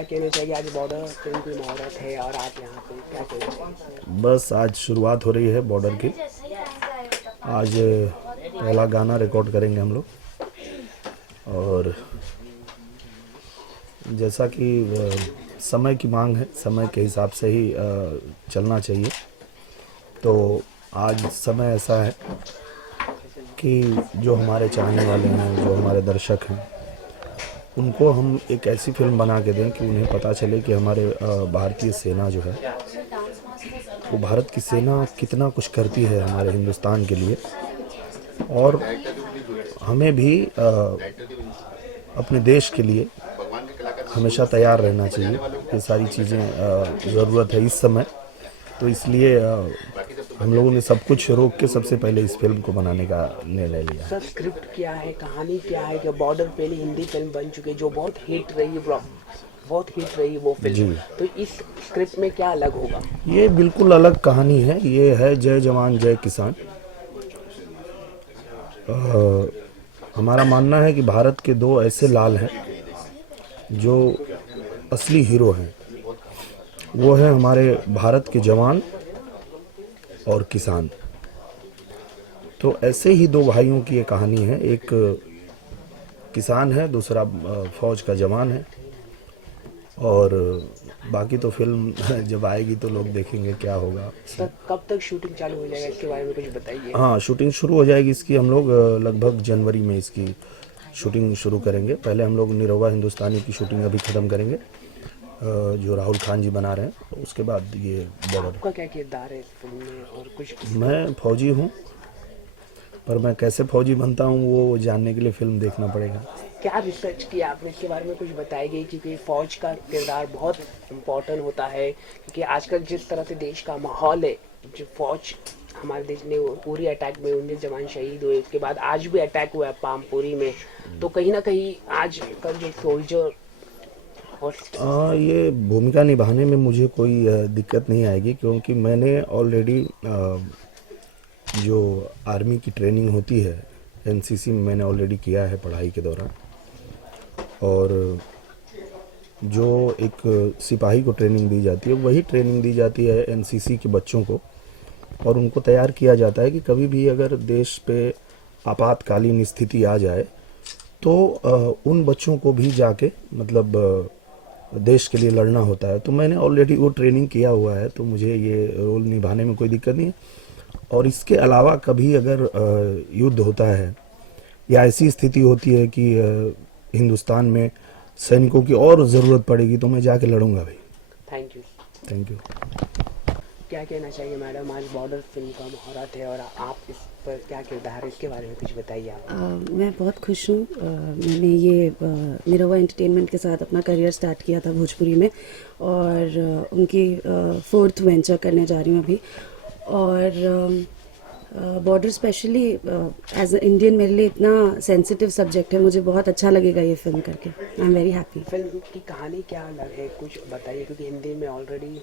क्या कहना चाहिए, आज बॉर्डर फिल्म की मुहूर्त है और आप यहाँ पे क्या कहना चाहिए? बस आज शुरुआत हो रही है बॉर्डर की। आज पहला गाना रिकॉर्ड करेंगे हम लोग, और जैसा कि समय की मांग है, समय के हिसाब से ही चलना चाहिए। तो आज समय ऐसा है कि जो हमारे चाहने वाले हैं, जो हमारे दर्शक हैं, उनको हम एक ऐसी फिल्म बना के दें कि उन्हें पता चले कि हमारे भारतीय सेना जो है, वो भारत की सेना कितना कुछ करती है हमारे हिंदुस्तान के लिए। और हमें भी अपने देश के लिए हमेशा तैयार रहना चाहिए। ये सारी चीज़ें ज़रूरत है इस समय। तो इसलिए हम लोगों ने सब कुछ रोक के सबसे पहले इस फिल्म को बनाने का निर्णय लिया है। सर स्क्रिप्ट क्या है, कहानी क्या है? कि बॉर्डर पहले हिंदी फिल्म बन चुकी है जो बहुत हिट रही, बहुत हिट रही वो फिल्म जी। तो इस स्क्रिप्ट में क्या अलग होगा? ये बिल्कुल अलग कहानी है। ये है जय जवान जय किसान। हमारा मानना है कि भारत के दो ऐसे लाल हैं जो असली हीरो हैं। वो है हमारे भारत के जवान और किसान। तो ऐसे ही दो भाइयों की ये कहानी है। एक किसान है, दूसरा फौज का जवान है। और बाकी तो फिल्म जब आएगी तो लोग देखेंगे क्या होगा। सर कब तक शूटिंग चालू हो जाएगा, इसके बारे में कुछ बताइए। हाँ, शूटिंग शुरू हो जाएगी इसकी। हम लोग लगभग जनवरी में इसकी शूटिंग शुरू करेंगे। पहले हम लोग निरहुआ हिंदुस्तानी की शूटिंग अभी ख़त्म करेंगे, जो राहुल खान जी बना रहे हैं। उसके बाद ये बॉर्डर। आपका क्या किरदार है इस फिल्म में और कुछ? मैं फौजी हूँ, पर मैं कैसे फौजी बनता हूँ वो जानने के लिए फिल्म देखना पड़ेगा। क्या रिसर्च किया आपने, इसके बारे में कुछ बताएगी? क्योंकि फौज का किरदार बहुत इम्पोर्टेंट होता है, क्योंकि आजकल जिस तरह से देश का माहौल है, जो फौज हमारे देश ने पूरी अटैक में 19 जवान शहीद हुए, उसके बाद आज भी अटैक हुआ है पामपुरी में। तो कहीं ना कहीं आज कल जो सोल्जर और ये भूमिका निभाने में मुझे कोई दिक्कत नहीं आएगी, क्योंकि मैंने ऑलरेडी जो आर्मी की ट्रेनिंग होती है एनसीसी में, मैंने ऑलरेडी किया है पढ़ाई के दौरान। और जो एक सिपाही को ट्रेनिंग दी जाती है, वही ट्रेनिंग दी जाती है एनसीसी के बच्चों को। और उनको तैयार किया जाता है कि कभी भी अगर देश पे आपातकालीन स्थिति आ जाए तो उन बच्चों को भी जाके मतलब देश के लिए लड़ना होता है। तो मैंने ऑलरेडी वो ट्रेनिंग किया हुआ है, तो मुझे ये रोल निभाने में कोई दिक्कत नहीं है। और इसके अलावा कभी अगर युद्ध होता है या ऐसी स्थिति होती है कि हिंदुस्तान में सैनिकों की और ज़रूरत पड़ेगी, तो मैं जाके लड़ूंगा भाई। Thank you. Thank you. क्या कहना चाहिए मैडम, आज बॉर्डर फिल्म का मुहूर्त है और आप इस पर क्या किरदार है, इसके बारे में कुछ बताइए आप। मैं बहुत खुश हूँ। मैंने ये निरहुआ एंटरटेनमेंट के साथ अपना करियर स्टार्ट किया था भोजपुरी में, और उनकी 4th वेंचर करने जा रही हूँ अभी। और border specially as a Indian मेरे लिए इतना सेंसिटिव सब्जेक्ट है। मुझे बहुत अच्छा लगेगा ये फिल्म करके। I am very happy. Film की कहानी क्या अलग है, कुछ बताइए? क्योंकि हिंदी में ऑलरेडी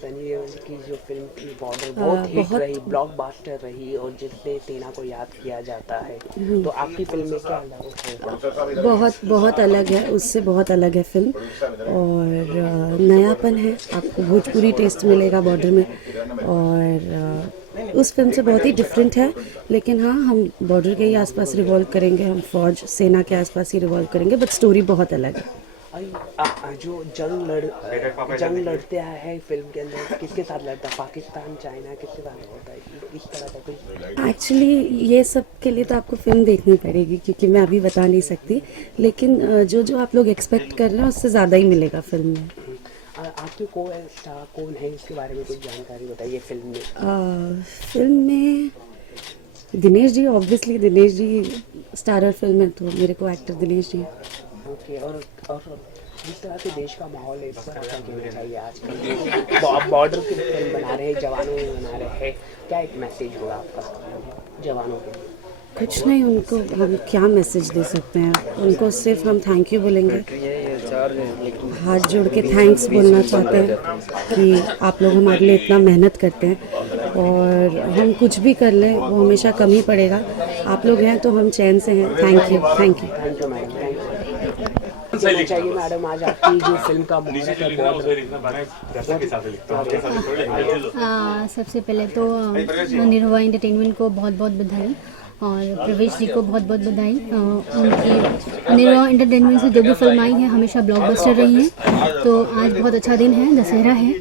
सनी देओल की जो फिल्म थी बॉर्डर बहुत हिट रही, ब्लॉकबस्टर रही, और जिससे सेना को याद किया जाता है। तो आपकी फिल्म में क्या अलग है? बहुत अलग है, उससे बहुत अलग है फिल्म। और नयापन है, आपको भोजपुरी टेस्ट मिलेगा बॉर्डर में। और उस फिल्म से बहुत ही डिफरेंट है। लेकिन हाँ, हम बॉर्डर के ही आसपास रिवॉल्व करेंगे, हम फौज सेना के आसपास ही रिवॉल्व करेंगे, बट स्टोरी बहुत अलग है। जो जंग लड़ते हैं फिल्म के अंदर, किसके साथ लड़ता है? पाकिस्तान, चाइना, किसके साथ होता है इस तरह का कुछ? एक्चुअली ये सब के लिए तो आपको फिल्म देखनी पड़ेगी, क्योंकि मैं अभी बता नहीं सकती। लेकिन जो आप लोग एक्सपेक्ट कर रहे हैं उससे ज़्यादा ही मिलेगा फिल्म में। आपके स्टार कौन है, इसके बारे में कुछ जानकारी बताइए फिल्म में। फिल्म में Dinesh ji, obviously Dinesh ji starrer film है, तो मेरे को एक्टर दिनेश जी। ओके। और जिस तरह से देश का माहौल है, इस पर क्या कहना चाहिए? आजकल बॉर्डर की फिल्म बना रहे हैं, जवानों में बना रहे हैं, क्या एक मैसेज होगा आपका जवानों के लिए? कुछ नहीं, उनको हम क्या मैसेज दे सकते हैं? उनको सिर्फ हम थैंक यू बोलेंगे, हाथ जोड़ के थैंक्स बोलना चाहते हैं कि आप लोग हमारे लिए इतना मेहनत करते हैं, और हम कुछ भी कर लें वो हमेशा कम ही पड़ेगा। आप लोग हैं तो हम चैन से हैं। Thank you. Thank you. Thank you madam, thank you. कहना चाहिए मैडम आज आपकी जो फिल्म का मुहूर्त है बहुत सबसे पहले तो निरहुआ एंटरटेनमेंट को बहुत बहुत बधाई और प्रवेश जी को बहुत बहुत बधाई। उनकी निरहुआ एंटरटेनमेंट से जो भी फिल्म आई है हमेशा ब्लॉकबस्टर रही है, तो आज बहुत अच्छा दिन है, दशहरा है,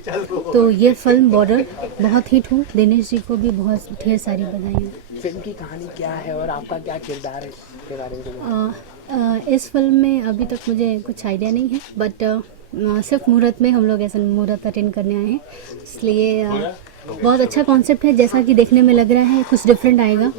तो ये फिल्म बॉर्डर बहुत हिट हो। दिनेश जी को भी बहुत ढेर सारी बधाई। फिल्म की कहानी क्या है और आपका क्या किरदार है इसके बारे में? इस फिल्म में अभी तक मुझे कुछ आइडिया नहीं है, बट सिर्फ मुहूर्त में हम लोग ऐसा मुहूर्त अटेंड करने आए हैं, इसलिए बहुत अच्छा कॉन्सेप्ट है। जैसा कि देखने में लग रहा है कुछ डिफरेंट आएगा,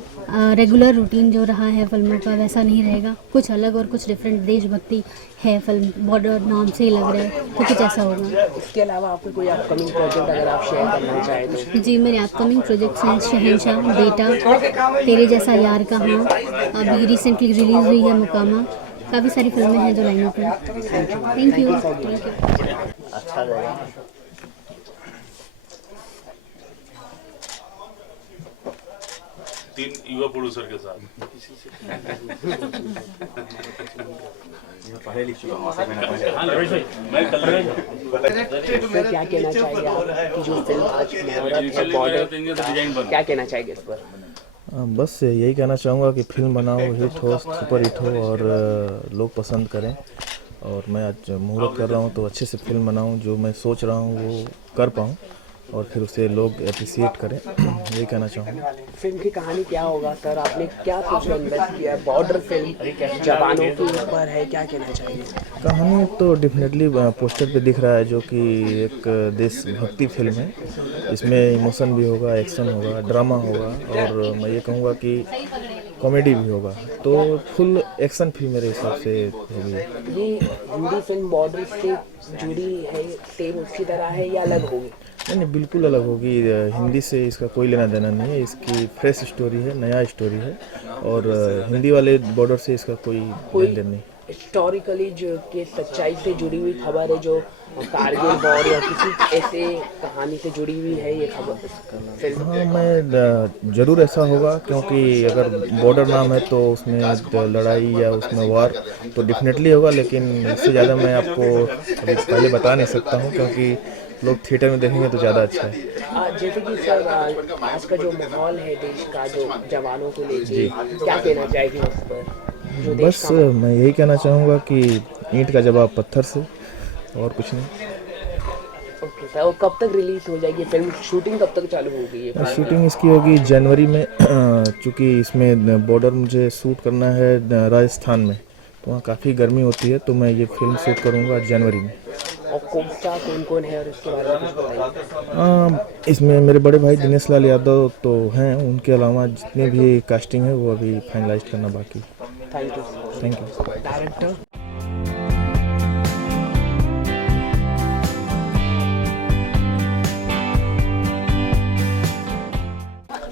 रेगुलर रूटीन जो रहा है फिल्मों का वैसा नहीं रहेगा, कुछ अलग और कुछ डिफरेंट देशभक्ति है। फिल्म बॉर्डर नाम से ही लग रहा है तो कुछ ऐसा होगा। इसके अलावा आपको कोई अपकमिंग प्रोजेक्ट अगर आप शेयर करना चाहें तो? जी, मेरे अपकमिंग प्रोजेक्ट्स हैं शहंशाह, बेटा, तेरे जैसा यार कहाँ, अभी रिसेंटली रिलीज हुई है मुकामा, काफ़ी सारी फिल्में हैं जो लाइन अप हैं। Thank you. अच्छा रहेगा। तीन युवा प्रोड्यूसर के साथ पढ़े लिख चुका हूँ। सर क्या कहना चाहिए आप कि जो फिल्म आज मुहूर्त है बॉर्डर, क्या कहना चाहिए इस पर? बस यही कहना चाहूँगा कि फिल्म बनाओ, हिट हो, सुपर हिट हो और लोग पसंद करें। और मैं आज मुहूर्त कर रहा हूँ तो अच्छे से फिल्म बनाऊँ, जो मैं सोच रहा हूँ वो कर पाऊँ और फिर उसे लोग अप्रिसिएट करें, यही कहना चाहूँगा। फिल्म की कहानी क्या होगा सर? आपने क्या कुछ इन्वेस्ट किया है? बॉर्डर फिल्म जवानों के ऊपर है, क्या कहना चाहिए? कहानी तो डेफिनेटली पोस्टर पे दिख रहा है, जो कि एक देशभक्ति फिल्म है। इसमें इमोशन भी होगा, एक्शन होगा, ड्रामा होगा और मैं ये कहूँगा कि कॉमेडी भी होगा, तो फुल एक्शन फिल्म मेरे हिसाब से होगी। ये हिंदी फिल्म बॉर्डर से जुड़ी है, सेम उसी तरह है या अलग होगी? नहीं, बिल्कुल अलग होगी। हिंदी से इसका कोई लेना देना नहीं है, इसकी फ्रेश स्टोरी है, नया स्टोरी है और हिंदी वाले बॉर्डर से इसका कोई लेन देन नहीं। हिस्टोरिकली जो के सच्चाई से जुड़ी हुई खबर है, जो कारगिल वॉर या किसी ऐसे कहानी से जुड़ी हुई है ये खबर फिल्म? हाँ, मैं ज़रूर ऐसा होगा, क्योंकि अगर बॉर्डर नाम है तो उसमें लड़ाई या उसमें वार तो डेफिनेटली होगा, लेकिन इससे ज़्यादा मैं आपको अभी पहले बता नहीं सकता हूँ, क्योंकि लोग थिएटर में देखेंगे तो ज़्यादा अच्छा है। जैसे कि सर आज का जो माहौल है देश का, जो जवानों को लेके क्या कहना चाहेंगे उस पर? जो देश बस मैं यही कहना चाहूँगा कि ईंट का जवाब पत्थर से, और कुछ नहीं। ओके सर, और कब तक रिलीज हो जाएगी फिल्म? शूटिंग कब तक चालू होगी ये? शूटिंग इसकी होगी जनवरी में, चूँकि इसमें बॉर्डर मुझे शूट करना है राजस्थान में, तो वहाँ काफ़ी गर्मी होती है, तो मैं ये फिल्म शूट करूँगा जनवरी में। और कौन कौन है और इसके बारे में कुछ बताइए। इसमें मेरे बड़े भाई दिनेश लाल यादव तो हैं, उनके अलावा जितने भी कास्टिंग है वो अभी फाइनलाइज करना बाकी। Thank you director.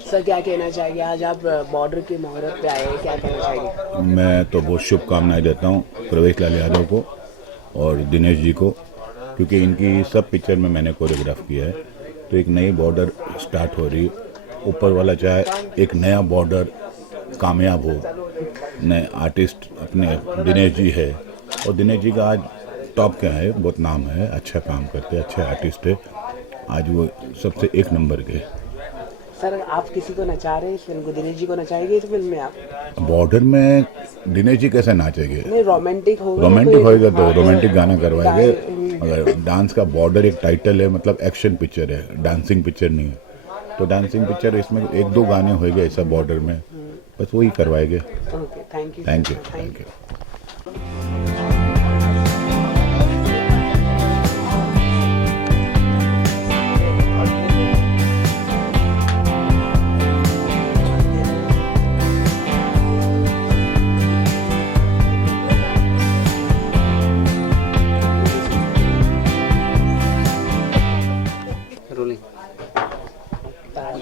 सर क्या कहना चाहिए? आज आप बॉर्डर के मुहूर्त पे आए हैं, क्या कहना चाहिए? मैं तो बहुत शुभकामनाएं देता हूं प्रवेश लाल यादव को और दिनेश जी को, क्योंकि इनकी सब पिक्चर में मैंने कोरियोग्राफ किया है। तो एक नई बॉर्डर स्टार्ट हो रही, ऊपर वाला चाहे एक नया बॉर्डर कामयाब हो। नए आर्टिस्ट अपने दिनेश जी है और दिनेश जी का आज टॉप क्या है, बहुत नाम है, अच्छा काम करते, अच्छे आर्टिस्ट है, आज वो सबसे एक नंबर के। सर आप किसी को नचा रहे हैं फिल्म को? दिनेश जी को नचाएंगे इस फिल्म में आप? बॉर्डर में दिनेश जी कैसे नाचेंगे? नहीं, रोमांटिक होगा तो रोमांटिक गाना करवाएंगे। अगर डांस का बॉर्डर एक टाइटल है, मतलब एक्शन पिक्चर है, डांसिंग पिक्चर नहीं है, तो डांसिंग पिक्चर इसमें एक दो गाने होंगे ऐसा बॉर्डर में, बस वही करवाएंगे। Okay, thank you. Thank you.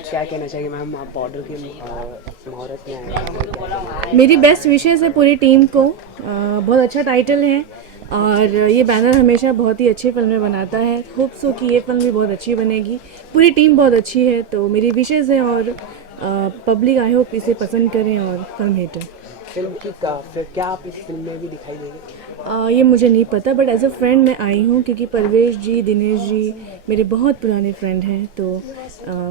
क्या कहना चाहिए मैम, आप बॉर्डर के मुहूर्त में आए हैं? मेरी बेस्ट विशेस है पूरी टीम को। बहुत अच्छा टाइटल है और ये बैनर हमेशा बहुत ही अच्छी फिल्में बनाता है। होप सो कि ये फिल्म भी बहुत अच्छी बनेगी। पूरी टीम बहुत अच्छी है, तो मेरी विशेस है और पब्लिक आई होप इसे पसंद करें और फिल्म हिट है। फिल्म की फिर क्या आप इस फिल्म में भी दिखाई देंगे? ये मुझे नहीं पता, बट एज अ फ्रेंड मैं आई हूँ क्योंकि परवेश जी, दिनेश जी मेरे बहुत पुराने फ्रेंड हैं, तो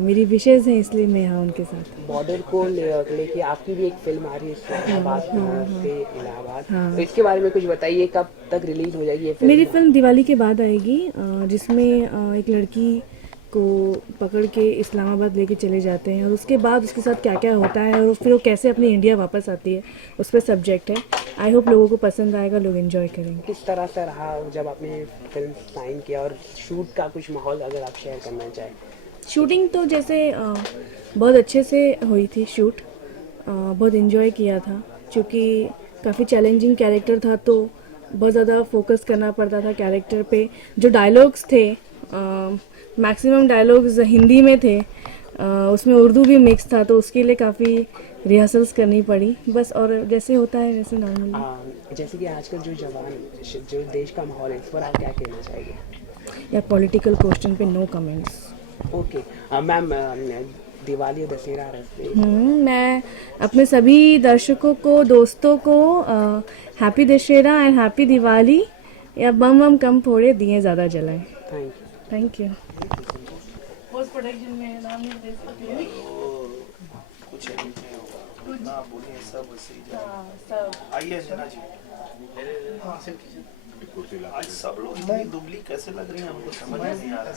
मेरी विशेज़ हैं, इसलिए मैं यहाँ उनके साथ। बॉर्डर को लेके आपकी भी एक फिल्म आ रही है इस्लामाबाद से इलाहाबाद, तो इसके बारे में कुछ बताइए, कब तक रिलीज हो जाएगी ये फिल्म? मेरी फिल्म दिवाली के बाद आएगी, जिसमें एक लड़की को पकड़ के इस्लामाबाद लेके चले जाते हैं और उसके बाद उसके साथ क्या क्या होता है और फिर वो कैसे अपनी इंडिया वापस आती है, उस पर सब्जेक्ट है। आई होप लोगों को पसंद आएगा, लोग एंजॉय करेंगे। किस तरह से रहा जब आपने फिल्म साइन किया, और शूट का कुछ माहौल अगर आप शेयर करना चाहें? शूटिंग तो जैसे बहुत अच्छे से हुई थी शूट, बहुत इन्जॉय किया था क्योंकि काफ़ी चैलेंजिंग कैरेक्टर था, तो बहुत ज़्यादा फोकस करना पड़ता था कैरेक्टर पे। जो डायलॉग्स थे, मैक्सिमम डायलॉग्स हिंदी में थे, उसमें उर्दू भी मिक्स था, तो उसके लिए काफ़ी रिहर्सल्स करनी पड़ी बस, और जैसे होता है वैसे नॉर्मली। जैसे कि आजकल जो जो देश का माहौल है, इस पर आप क्या कहना चाहेंगे? या पॉलिटिकल क्वेश्चन पे no comments. Okay ma'am, Diwali और दशहरा रस्ते, मैं अपने सभी दर्शकों को, दोस्तों को happy Dussehra and happy Diwali, या बम बम कम फोड़े, दिए ज़्यादा जलाएं। Thank you. Thank you. Post production में नाम नहीं दे सकते। कुछ ना बोलिए, सब वैसे ही आइए जना जी। आज सब लोग इतनी दुबली कैसे लग रही हैं, हमको समझ में नहीं आ रहा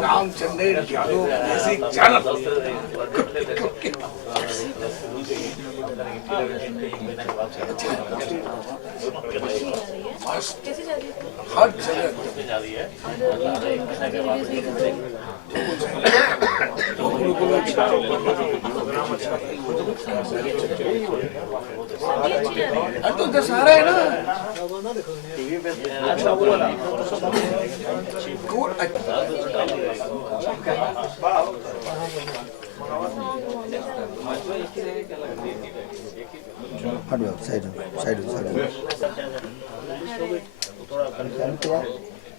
रामचंद्र यादव ऐसे चालक हर जगह तो दशहरा है ना,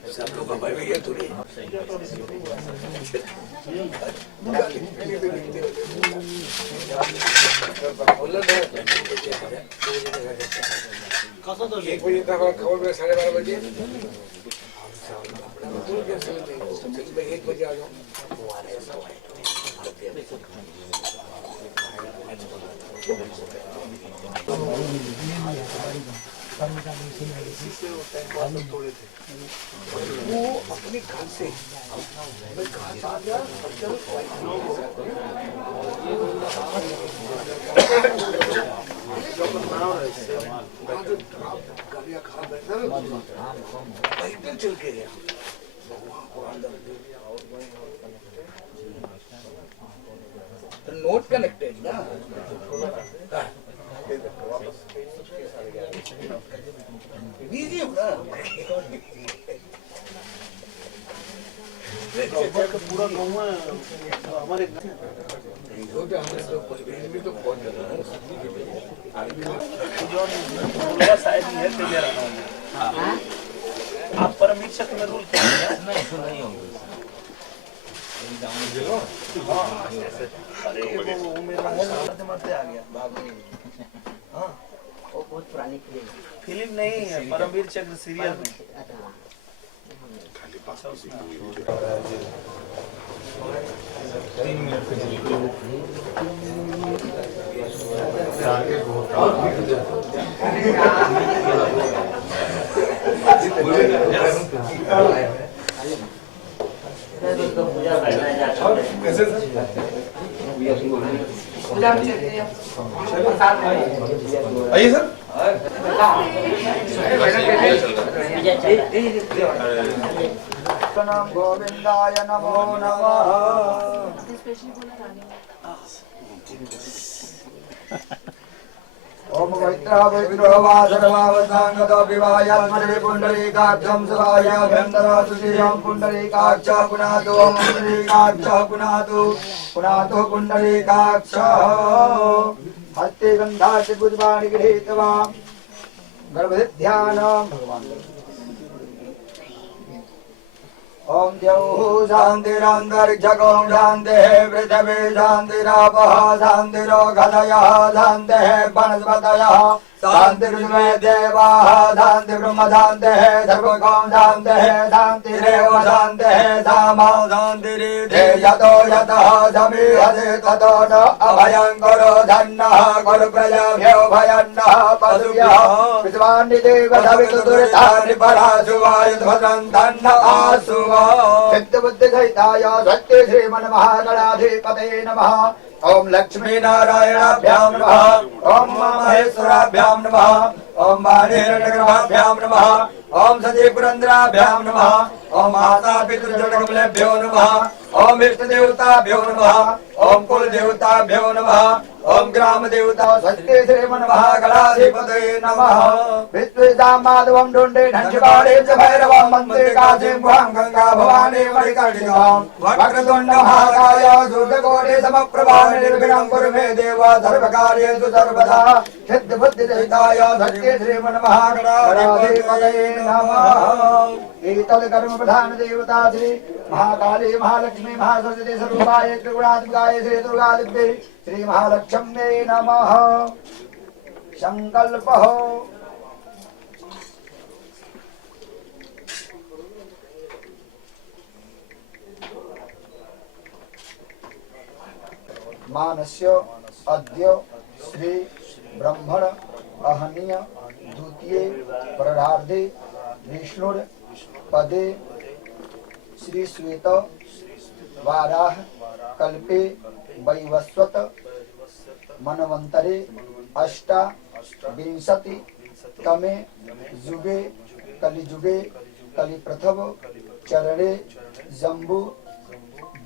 सब लोग हमारे भैया थोड़ी एक बजे तक खबर में 12:30 बजे 1 बजे आ जाओ। वो अपने घर से चल के गया, नोट कनेक्टेड ना, दीजिए ना पूरा गाँव हमारे भी तो बहुत आप परमिट शक में रूल क्या नहीं होंगे। अरे वो मेरा मारते आ गया हाँ, वो बहुत पुरानी फिल्म नहीं है, परमवीर चक्र सीरियल में। पूजा करना है। आइए सर। गोविंदाय नमो नमः। ओम मैत्रावैद्रवासर्वावसांगतो विवायात्मने पुंडरीकाक्षं शिवायाभ्यन्तरासुश्रियं पुंडरीकाक्ष पुनातो पुंडरीकाक्ष पुनातो पुनातो पुंडरीकाक्ष हस्ते गन्धास्य पुष्पाणि गृहीत्वा गर्भध्यानं भगवान्। ओम द्यौः शान्तिरन्तरिक्षं शान्तिः पृथिवी शान्तिरापः शान्तिरोषधयः शान्तिः वनस्पतयः शान्तिर्मे देवाः शान्ति ब्रह्म शान्तिः सर्वगं शान्तिः शान्तिरेव शान्तिः सामा शान्तिरिति यतो यतः समीहते ततो न अभयं कुरु धन्नः कुरु प्रजाभ्यो भयन्नः पशुभ्यः विद्वान्निदेव सवितुर्धानि पराशुवायुध्वजं धन्न आशुव चित्तबुद्धिसहिताय सत्य श्रीमन्महागणाधिपतये नमः। ओम लक्ष्मी नारायणाभ्यां नमः। ओम महेश्वराभ्यां नमः। ओम वाणीहिरण्यगर्भाभ्यां नमः। ओम सती पुरंदराभ्यां नमः। ओम माता पितृजनकमलेभ्यो नमः। ओम इष्ट देवताभ्यो नमः। ओम कुल देवताभ्यो नमः। ओम ग्राम देवता सत्य श्रीमन्महागणाधिपतये नमः। विश्वेदां माधवं डुण्डे ढञ्जवाडे च भैरवं वन्दे काशीं गुहां गंगा भवानी मणिकर्णिकां वक्रतुण्ड महाकाय सूर्यकोटि समप्रभा निर्विघ्नं कुरु मे देव सर्वकार्येषु सर्वदा सिद्धिबुद्धिसहिताय सत्य श्रीमन्महागणाधिपतये नमः। एतद् कर्म प्रधान देवता श्री महाकाली महालक्ष्मी महासरस्वती स्वरूपाय त्रिगुणात्मिकाय श्री दुर्गादेवी श्री महालक्ष्म्यै नमः। संकल्पः मानस्य अद्य श्री ब्रह्मण अहनीय द्वितीय परार्धे विष्णुर पदे श्री श्वेत वाराह कल्पे वैवस्वत मनवंतरे अष्टाविंशति तमे युगे कलिजुगे कलिप्रथम चरणे जम्बू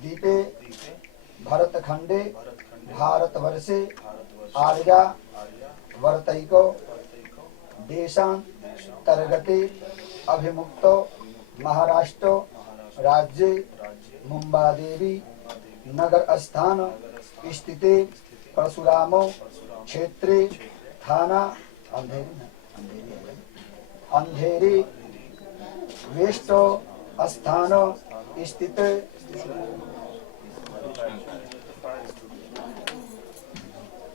दीपे भरतखंडे भारतवर्षे आर्या वर्तैको देशांतर्गते अभिमुक्तो महाराष्ट्र राज्ये मुंबादेवी नगर स्थान स्थिते परशुराम क्षेत्रे थाना अंधेरी वेस्ट स्थान स्थित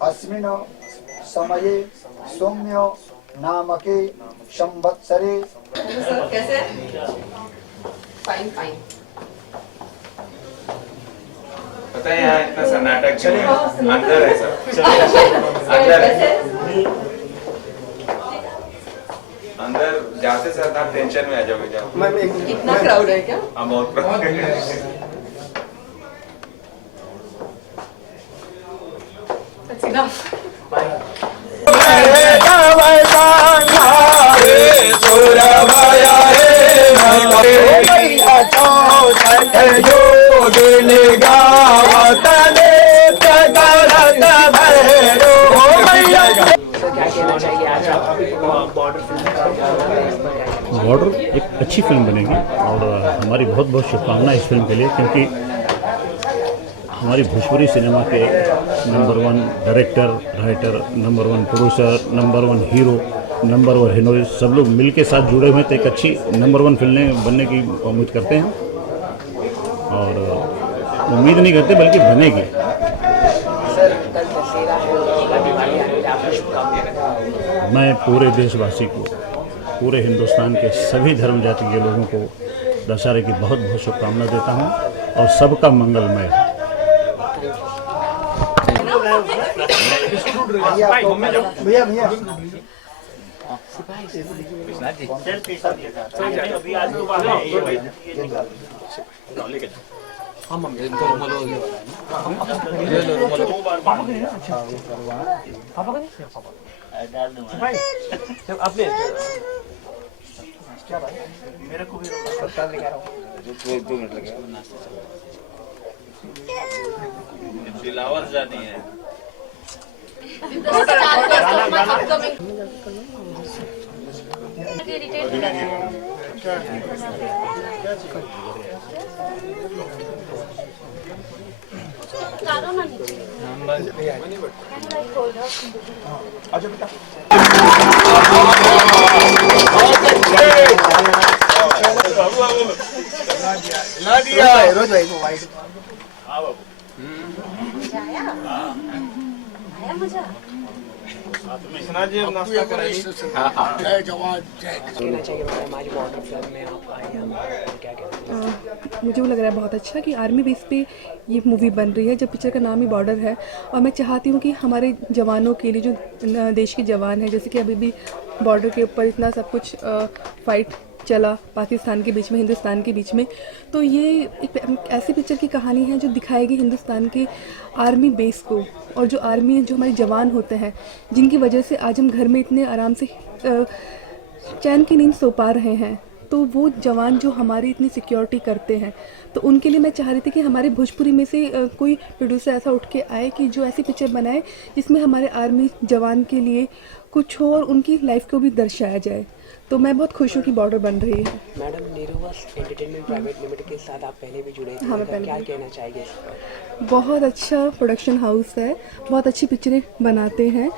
अस्मिन् समये सौम्य नामके संवत्सरे कैसे? Fine fine. पता है यहाँ इतना सन्नाटा क्यों है? अंदर है सब। अंदर अंदर जाते साथ आप टेंशन में आ जाओगे। जाओ। इतना क्राउड है क्या? हाँ बहुत क्राउड है। That's enough. बॉर्डर एक अच्छी फिल्म बनेगी और हमारी बहुत बहुत शुभकामनाएं इस फिल्म के लिए, क्योंकि हमारी भोजपुरी सिनेमा के number 1 director, writer, number 1 producer, number 1 hero, number 1 heroine सब लोग मिल के साथ जुड़े हुए तो एक अच्छी नंबर 1 फिल्में बनने की उम्मीद करते हैं और उम्मीद नहीं करते बल्कि बनेगी। मैं पूरे देशवासी को, पूरे हिंदुस्तान के सभी धर्म जाति के लोगों को दशहरे की बहुत बहुत शुभकामनाएं देता हूं और सबका मंगलमय हो। भैया भैया दिलावर जानी है रोज भाई मोबाइल कहना चाहिए मैडम आज बॉर्डर फिल्म में आप आए हैं क्या कहते हैं? मुझे वो लग रहा है बहुत अच्छा कि आर्मी बेस पे ये मूवी बन रही है, जब पिक्चर का नाम ही बॉर्डर है। और मैं चाहती हूँ कि हमारे जवानों के लिए, जो देश के जवान हैं, जैसे कि अभी भी बॉर्डर के ऊपर इतना सब कुछ फाइट चला पाकिस्तान के बीच में, हिंदुस्तान के बीच में, तो ये एक ऐसी पिक्चर की कहानी है जो दिखाएगी हिंदुस्तान के आर्मी बेस को, और जो आर्मी, जो हमारे जवान होते हैं, जिनकी वजह से आज हम घर में इतने आराम से चैन की नींद सो पा रहे हैं। तो वो जवान जो हमारी इतनी सिक्योरिटी करते हैं, तो उनके लिए मैं चाह रही थी कि हमारे भोजपुरी में से कोई प्रोड्यूसर ऐसा उठ के आए कि जो ऐसी पिक्चर बनाए जिसमें हमारे आर्मी जवान के लिए कुछ हो और उनकी लाइफ को भी दर्शाया जाए। तो मैं बहुत खुश हूँ कि बॉर्डर बन रही है। मैडम नीरोवस एंटरटेनमेंट प्राइवेट लिमिटेड के साथ आप पहले भी जुड़े थे, हाँ, मैं पहले क्या भी। कहना चाहेंगे इस पर? बहुत अच्छा प्रोडक्शन हाउस है, बहुत अच्छी पिक्चरें बनाते हैं,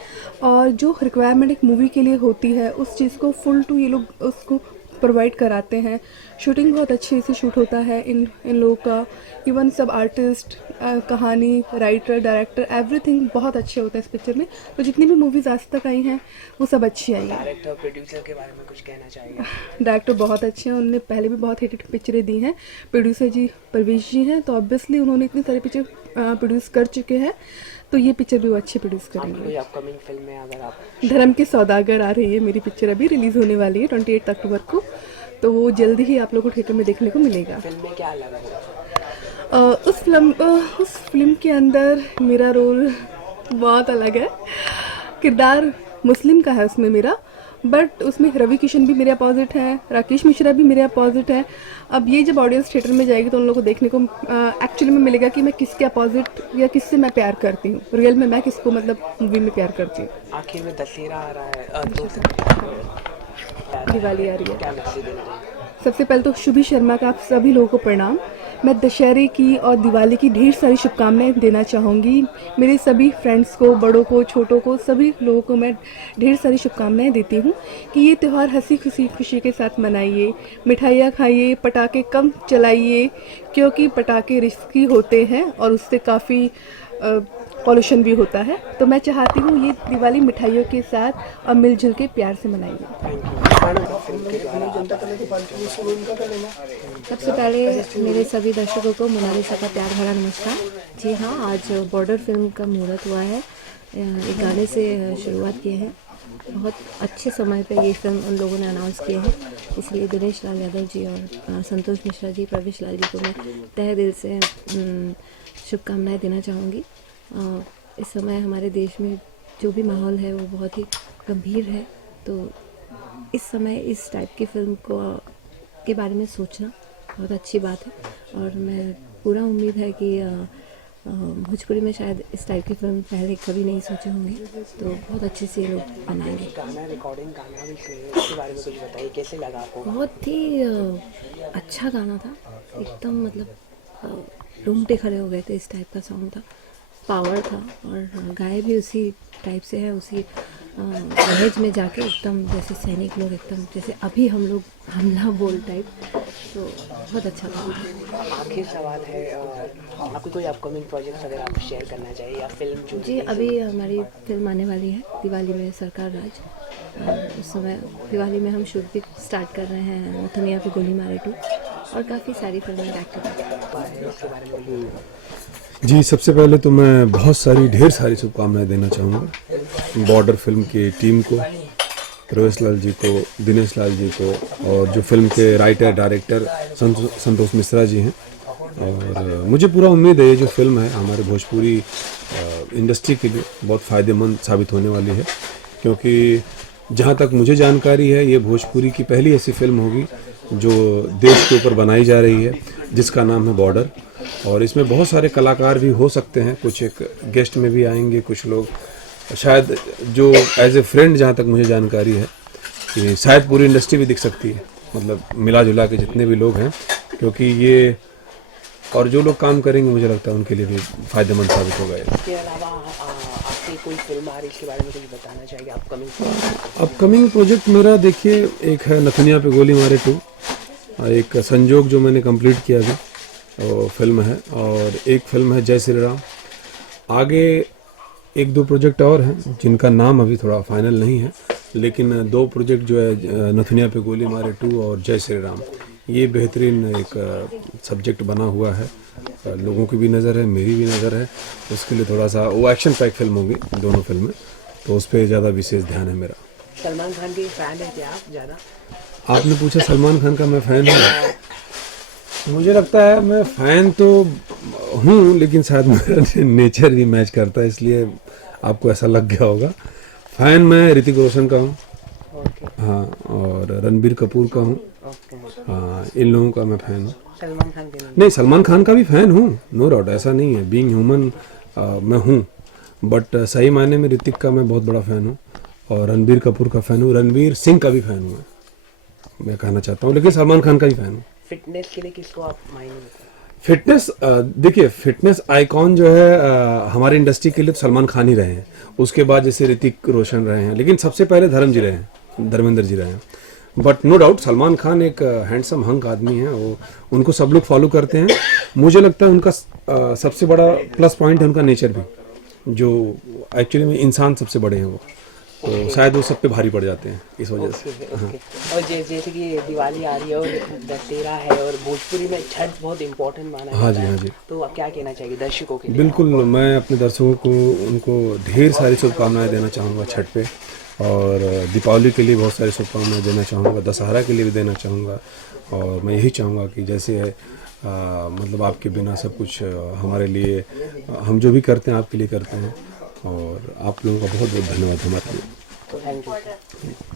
और जो रिक्वायरमेंट एक मूवी के लिए होती है उस चीज़ को फुल टू ये लोग उसको प्रोवाइड कराते हैं। शूटिंग बहुत अच्छे से शूट होता है इन लोगों का, इवन सब आर्टिस्ट, कहानी, राइटर, डायरेक्टर, एवरीथिंग बहुत अच्छे होते हैं इस पिक्चर में। तो जितनी भी मूवीज़ आज तक आई हैं वो सब अच्छी आई हैं। डायरेक्टर प्रोड्यूसर के बारे में कुछ कहना चाहिए? डायरेक्टर बहुत अच्छे हैं, उन्होंने पहले भी बहुत हिट पिक्चरें दी हैं। प्रोड्यूसर जी परवेश जी हैं, तो ऑब्वियसली उन्होंने इतनी सारी पिक्चर प्रोड्यूस कर चुके हैं, तो ये पिक्चर भी वो अच्छे प्रोड्यूस आपकी करेंगे। कोई अपकमिंग फिल्म में अगर आप धर्म के सौदागर आ रही है मेरी पिक्चर, अभी रिलीज़ होने वाली है 28 अक्टूबर को, तो वो जल्दी ही आप लोगों को थिएटर में देखने को मिलेगा। फिल्म में क्या अलग होगा? उस फिल्म के अंदर मेरा रोल बहुत अलग है। किरदार मुस्लिम का है उसमें मेरा, बट उसमें रवि किशन भी मेरे अपोजिट हैं, राकेश मिश्रा भी मेरे अपोजिट हैं। अब ये जब ऑडियंस थिएटर में जाएगी तो उन लोगों को देखने को एक्चुअली में मिलेगा कि मैं किसके अपोजिट या किससे मैं प्यार करती हूँ, रियल में मैं किसको मतलब मूवी में प्यार करती हूँ। आखिर में दशहरा आ रहा है, दिवाली आ रही है। क्या मैसेज देना चाहिए? सबसे पहले तो शुभी शर्मा का आप सभी लोगों को प्रणाम। मैं दशहरे की और दिवाली की ढेर सारी शुभकामनाएं देना चाहूँगी। मेरे सभी फ्रेंड्स को, बड़ों को, छोटों को, सभी लोगों को मैं ढेर सारी शुभकामनाएं देती हूँ कि ये त्यौहार हंसी खुशी के साथ मनाइए, मिठाइयाँ खाइए, पटाखे कम चलाइए, क्योंकि पटाखे रिस्की होते हैं और उससे काफ़ी पॉल्यूशन भी होता है। तो मैं चाहती हूँ ये दिवाली मिठाइयों के साथ और मिलजुल के प्यार से मनाइए। सबसे पहले मेरे सभी दर्शकों को मोनालिसा का प्यार भरा नमस्कार। जी हाँ, आज बॉर्डर फिल्म का मुहूर्त हुआ है। एक गाने से शुरुआत किए हैं, बहुत अच्छे समय पे ये फिल्म उन लोगों ने अनाउंस किए हैं, इसलिए दिनेश लाल यादव जी और संतोष मिश्रा जी, प्रवेश लाल जी को मैं तहे दिल से शुभकामनाएं देना चाहूँगी। इस समय हमारे देश में जो भी माहौल है वो बहुत ही गंभीर है, तो इस समय इस टाइप की फिल्म के बारे में सोचना बहुत अच्छी बात है, और मैं पूरा उम्मीद है कि भोजपुरी में शायद इस टाइप की फिल्म पहले कभी नहीं सोचे होंगे, तो बहुत अच्छे से लोग बनाएंगे। गाना रिकॉर्डिंग गाना भी इसके बारे में कुछ बताइए, कैसे लगा आपको? बहुत ही अच्छा गाना था, एकदम मतलब रूंगटे खड़े हो गए थे। इस टाइप का सॉन्ग था, पावर था, और गाए भी उसी टाइप से है, उसी दहेज में जाके एकदम जैसे सैनिक लोग, एकदम जैसे अभी हम लोग हमला बोल टाइप, तो बहुत अच्छा था। आखिर सवाल है, आपको कोई अपकमिंग प्रोजेक्ट अगर आप शेयर करना चाहिए या फिल्म जो जी, अभी हमारी फिल्म आने वाली है दिवाली में, सरकार राज। उस समय दिवाली में हम शूट भी स्टार्ट कर रहे हैं, नथुनिया पे गोली मारे 2, और काफ़ी सारी फिल्में डायरेक्ट कर रहे हैं। उसके बारे में जी, सबसे पहले तो मैं बहुत सारी ढेर सारी शुभकामनाएं देना चाहूँगा बॉर्डर फिल्म की टीम को, प्रवेश लाल जी को, दिनेश लाल जी को, और जो फिल्म के राइटर डायरेक्टर संतोष मिश्रा जी हैं, और मुझे पूरा उम्मीद है ये जो फिल्म है हमारे भोजपुरी इंडस्ट्री के लिए बहुत फ़ायदेमंद साबित होने वाली है, क्योंकि जहाँ तक मुझे जानकारी है ये भोजपुरी की पहली ऐसी फिल्म होगी जो देश के ऊपर बनाई जा रही है, जिसका नाम है बॉर्डर। और इसमें बहुत सारे कलाकार भी हो सकते हैं, कुछ एक गेस्ट में भी आएंगे, कुछ लोग शायद जो एज ए फ्रेंड, जहाँ तक मुझे जानकारी है कि शायद पूरी इंडस्ट्री भी दिख सकती है, मतलब मिला जुला के जितने भी लोग हैं, क्योंकि ये और जो लोग काम करेंगे मुझे लगता है उनके लिए भी फ़ायदेमंद साबित होगा। इसके अलावा आपकी कोई फिल्म आ रही है, इसके बारे में कुछ बताना चाहिए? अपकमिंग प्रोजेक्ट मेरा देखिए, एक है नथुनिया पे गोली मारे 2, एक संजोग जो मैंने कंप्लीट किया अभी वो फिल्म है, और एक फिल्म है जय श्री राम। आगे 1-2 प्रोजेक्ट और हैं जिनका नाम अभी थोड़ा फाइनल नहीं है, लेकिन 2 प्रोजेक्ट जो है नथुनिया पे गोली मारे 2 और जय श्री राम, ये बेहतरीन एक सब्जेक्ट बना हुआ है, लोगों की भी नज़र है, मेरी भी नज़र है। उसके लिए थोड़ा सा वो एक्शन पैक फिल्म होगी दोनों फिल्में, तो उस पर ज़्यादा विशेष ध्यान है मेरा। सलमान खान के फैन है क्या आप ज़्यादा? आपने पूछा सलमान खान का मैं फ़ैन हूँ, मुझे लगता है मैं फ़ैन तो हूँ, लेकिन शायद मेरा नेचर भी मैच करता है, इसलिए आपको ऐसा लग गया होगा। फ़ैन मैं ऋतिक रोशन का हूँ, हाँ, और रणबीर कपूर का हूँ, हाँ, इन लोगों का मैं फ़ैन हूँ। सलमान खान के नहीं, सलमान खान का भी फ़ैन हूँ, नो डाउट, ऐसा नहीं है, बीइंग ह्यूमन मैं हूँ, बट सही मायने में ऋतिक का मैं बहुत बड़ा फ़ैन हूँ और रणबीर कपूर का फ़ैन हूँ, रणवीर सिंह का भी फ़ैन हूँ मैं कहना चाहता हूँ, लेकिन सलमान खान का भी फ़ैन हूँ। फिटनेस के लिए किसको आप मायने में? फिटनेस देखिए, फिटनेस आइकॉन जो है हमारी इंडस्ट्री के लिए तो सलमान खान ही रहे हैं, उसके बाद जैसे ऋतिक रोशन रहे हैं, लेकिन सबसे पहले धर्मेंद्र जी रहे हैं। But no doubt Salman Khan एक हैंडसम हंक आदमी है, वो उनको सब लोग फॉलो करते हैं। मुझे लगता है उनका सबसे बड़ा प्लस पॉइंट है उनका नेचर भी, जो एक्चुअली में इंसान सबसे बड़े हैं वो, तो शायद वो सब पे भारी पड़ जाते हैं इस वजह से। हाँ। और जैसे कि दिवाली आ रही है और दशहरा है और भोजपुरी में छठ बहुत इम्पोर्टेंट माना हाँ जाता जी, है, हाँ जी। तो आप क्या कहना चाहिए दर्शकों के लिए? बिल्कुल, मैं अपने दर्शकों को उनको ढेर सारी शुभकामनाएं देना चाहूँगा छठ पे, और दीपावली के लिए बहुत सारी शुभकामनाएं देना चाहूँगा, दशहरा के लिए भी देना चाहूँगा, और मैं यही चाहूँगा कि जैसे मतलब आपके बिना सब कुछ हमारे लिए, हम जो भी करते हैं आपके लिए करते हैं, और आप लोगों का बहुत बहुत धन्यवाद हमारे लिए। Thank you.